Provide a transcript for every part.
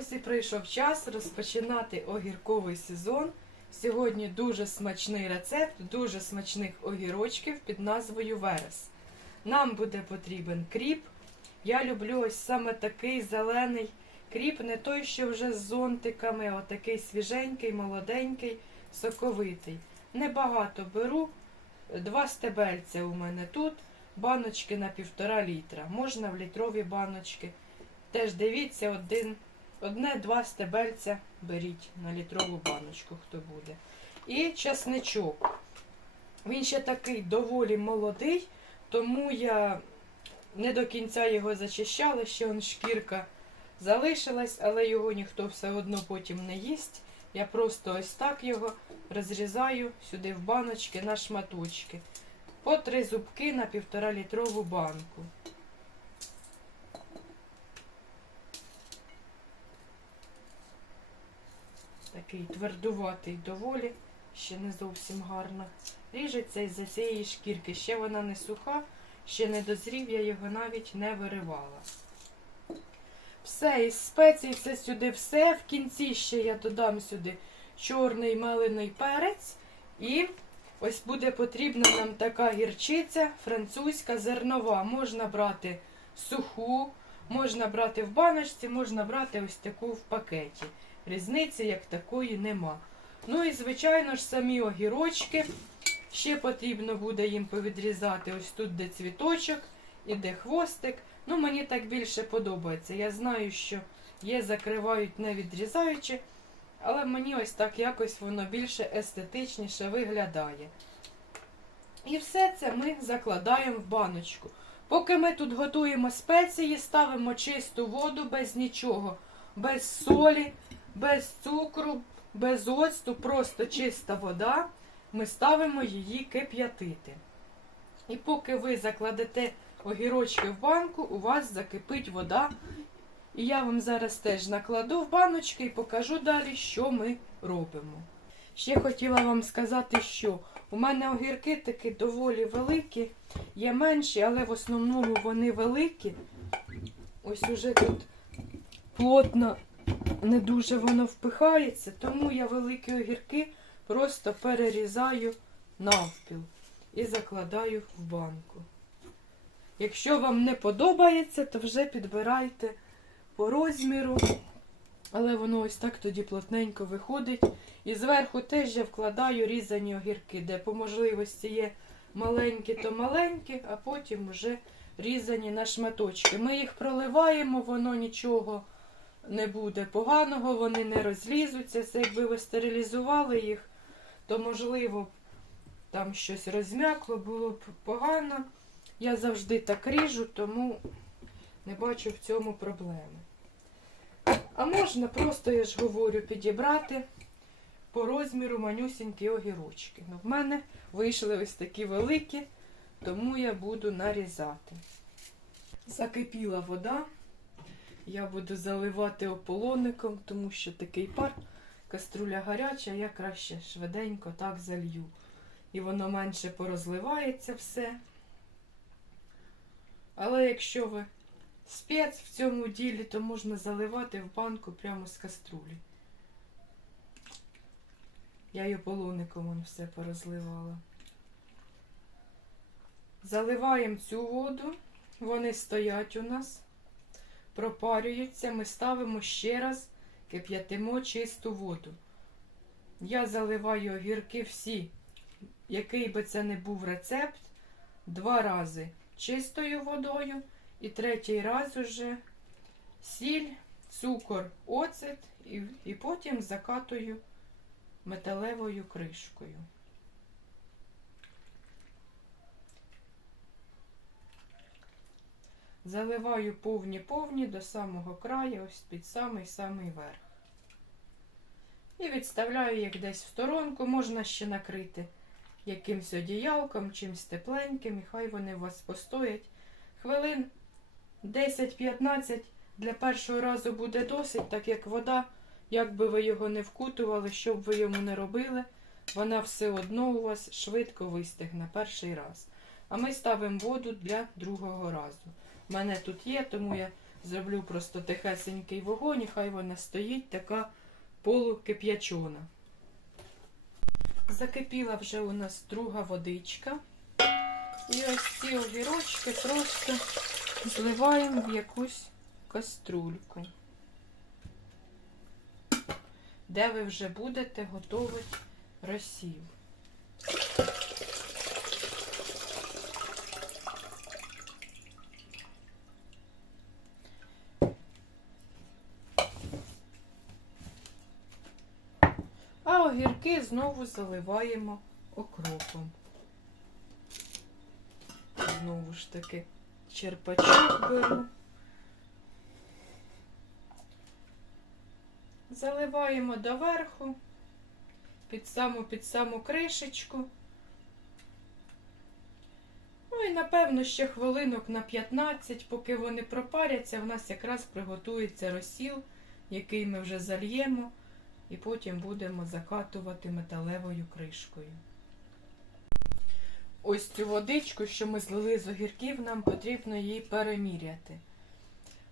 Ось і прийшов час розпочинати огірковий сезон. Сьогодні дуже смачний рецепт дуже смачних огірочків під назвою Верес. Нам буде потрібен кріп. Я люблю ось саме такий зелений кріп, не той, що вже з зонтиками, а такий свіженький, молоденький, соковитий. Небагато беру. Два стебельця у мене тут, баночки на півтора літра. Можна в літрові баночки. Теж дивіться, один, одне-два стебельця беріть на літрову баночку, хто буде. І часничок. Він ще такий доволі молодий, тому я не до кінця його зачищала, ще он шкірка залишилась, але його ніхто все одно потім не їсть. Я просто ось так його розрізаю сюди в баночки на шматочки. По три зубки на півтора літрову банку. Такий твердуватий доволі, ще не зовсім гарно. Ріжеться із-за цієї шкірки. Ще вона не суха, ще не дозрів, я його навіть не виривала. Все, із спецій все сюди, все. В кінці ще я додам сюди чорний мелений перець. І ось буде потрібна нам така гірчиця французька зернова. Можна брати суху, можна брати в баночці, можна брати ось таку в пакеті. Різниці як такої нема. Ну і, звичайно ж, самі огірочки. Ще потрібно буде їм повідрізати ось тут, де цвіточок, і де хвостик. Ну, мені так більше подобається. Я знаю, що є, закривають не відрізаючи, але мені ось так якось воно більше естетичніше виглядає. І все це ми закладаємо в баночку. Поки ми тут готуємо спеції, ставимо чисту воду без нічого, без солі, без цукру, без оцту, просто чиста вода. Ми ставимо її кип'ятити. І поки ви закладете огірочки в банку, у вас закипить вода. І я вам зараз теж накладу в баночки і покажу далі, що ми робимо. Ще хотіла вам сказати, що у мене огірки такі доволі великі, є менші, але в основному вони великі. Ось уже тут плотно не дуже воно впихається, тому я великі огірки просто перерізаю навпіл і закладаю в банку. Якщо вам не подобається, то вже підбирайте по розміру. Але воно ось так тоді плотненько виходить. І зверху теж я вкладаю різані огірки, де по можливості є маленькі, то маленькі, а потім вже різані на шматочки. Ми їх проливаємо, воно нічого не буде поганого, вони не розлізуться. Це якби ви стерилізували їх, то можливо там щось розм'якло, було б погано. Я завжди так ріжу, тому не бачу в цьому проблеми. А можна просто, я ж говорю, підібрати по розміру манюсінькі огірочки. Ну, в мене вийшли ось такі великі, тому я буду нарізати. Закипіла вода. Я буду заливати ополоником, тому що такий пар, каструля гаряча, я краще швиденько так залью. І воно менше порозливається все. Але якщо ви спец в цьому ділі, то можна заливати в банку прямо з каструлі. Я й ополоником все порозливала. Заливаємо цю воду, вони стоять у нас, пропарюються, ми ставимо ще раз, кип'ятимо чисту воду. Я заливаю огірки всі, який би це не був рецепт, два рази чистою водою і третій раз уже сіль, цукор, оцет і, і потім закатую металевою кришкою. Заливаю повні-повні до самого краю, ось під самий-самий верх. І відставляю їх десь в сторонку, можна ще накрити якимсь одіялком, чимсь тепленьким, і хай вони у вас постоять. Хвилин 10-15 для першого разу буде досить, так як вода, як би ви його не вкутували, що б ви йому не робили, вона все одно у вас швидко вистигне перший раз. А ми ставимо воду для другого разу. У мене тут є, тому я Зроблю просто тихесенький вогонь, і хай вона стоїть така полукип'ячона. Закипіла вже у нас друга водичка. І ось ці огірочки просто зливаємо в якусь каструльку, де ви вже будете готувати розсіл. А огірки знову заливаємо окропом. Знову ж таки черпачок беру. Заливаємо доверху, під саму під саму кришечку. Ну і напевно ще хвилинок на 15, поки вони пропаряться, в нас якраз приготується розсіл, який ми вже зальємо, і потім будемо закатувати металевою кришкою. Ось цю водичку, що ми злили з огірків, нам потрібно її переміряти.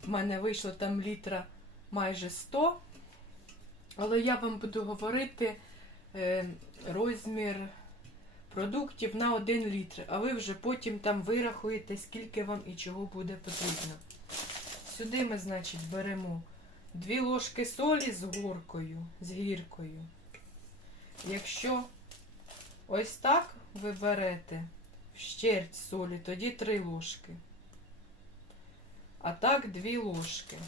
У мене вийшло там літра майже 100, але я вам буду говорити е, розмір продуктів на 1 літр, а ви вже потім там вирахуєте, скільки вам і чого буде потрібно. Сюди ми, значить, беремо 2 ложки солі з горкою, з гіркою. Якщо ось так ви берете щерть солі, тоді 3 ложки. А так 2 ложки.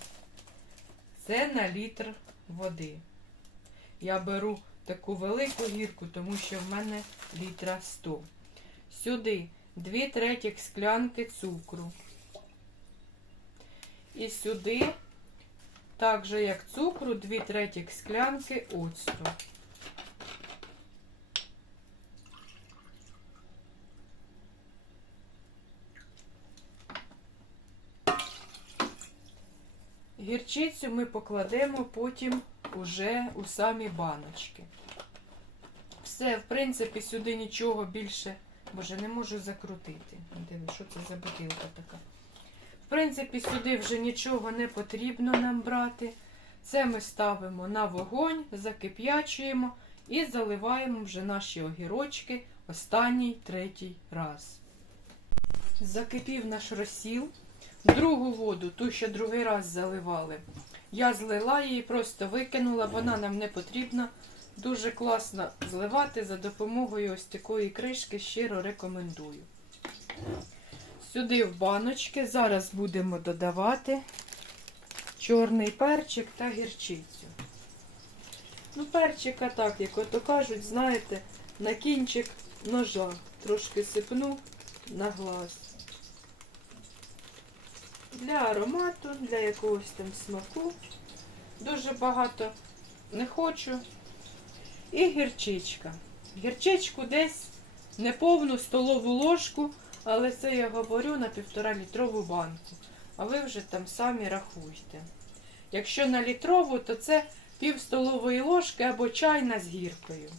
Це на літр води. Я беру таку велику гірку, тому що в мене літра 100. Сюди 2 третіх склянки цукру. І сюди, так же як цукру, 2 третіх склянки оцту. Гірчицю ми покладемо потім уже у самі баночки. Все, в принципі, сюди нічого більше. Боже, не можу закрутити. Диви, що це за бутилка така. Принципі, сюди вже нічого не потрібно нам брати. Це ми ставимо на вогонь, закип'ячуємо і заливаємо вже наші огірочки останній третій раз. Закипів наш розсіл. Другу воду, ту, що другий раз заливали, я злила її, просто викинула, вона нам не потрібна. Дуже класно зливати за допомогою ось такої кришки, щиро рекомендую. Сюди в баночки зараз будемо додавати чорний перчик та гірчицю. Ну, перчика так, як ото кажуть, знаєте, на кінчик ножа. Трошки сипну на глаз. Для аромату, для якогось там смаку. Дуже багато не хочу. І гірчичка. Гірчичку десь неповну столову ложку, але це я говорю на півтора літрову банку. А ви вже там самі рахуйте. Якщо на літрову, то це пів столової ложки або чайна з гіркою.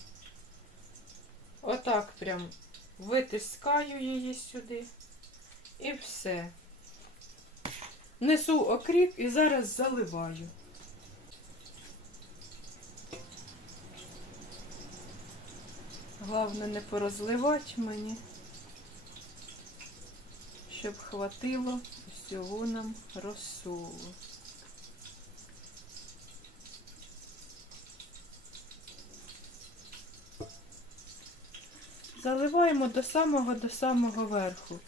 Отак прям витискаю її сюди. І все. Несу окріп і зараз заливаю. Головне не порозливати мені, щоб хватило всього нам розсолу. Заливаємо до самого до самого верху.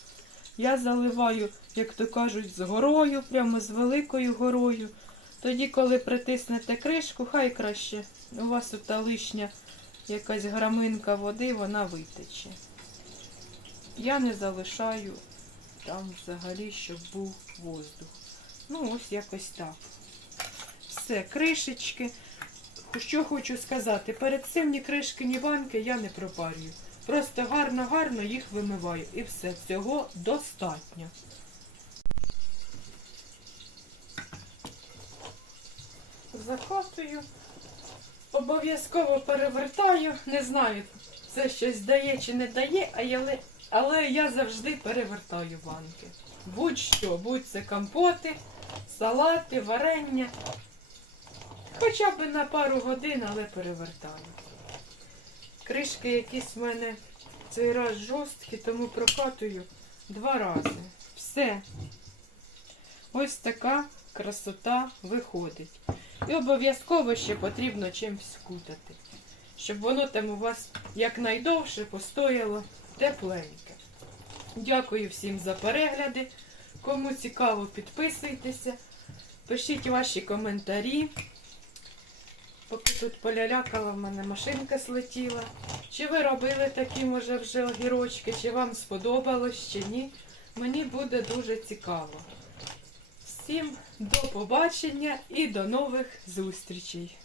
Я заливаю, як то кажуть, з горою, прямо з великою горою. Тоді, коли притиснете кришку, хай краще. У вас тут лишня якась граминка води, вона витече. Я не залишаю там взагалі, щоб був воздух. Ну, ось якось так. Все, кришечки. Що хочу сказати, перед цим ні кришки, ні банки я не пропарюю. Просто гарно-гарно їх вимиваю. І все, цього достатньо. Закатую. Обов'язково перевертаю. Не знаю, це щось дає чи не дає, а я, але я завжди перевертаю банки. Будь-що, будь це компоти, салати, варення. Хоча б на пару годин, але перевертаю. Кришки якісь в мене цей раз жорсткі, тому прокатую два рази. Все. Ось така красота виходить. І обов'язково ще потрібно чимось скутати, щоб воно там у вас якнайдовше постояло тепленьке. Дякую всім за перегляди. Кому цікаво, підписуйтеся, пишіть ваші коментарі. Поки тут полялякала, в мене машинка слетіла. Чи ви робили такі, може, вже огірочки, чи вам сподобалось, чи ні. Мені буде дуже цікаво. Всім до побачення і до нових зустрічей!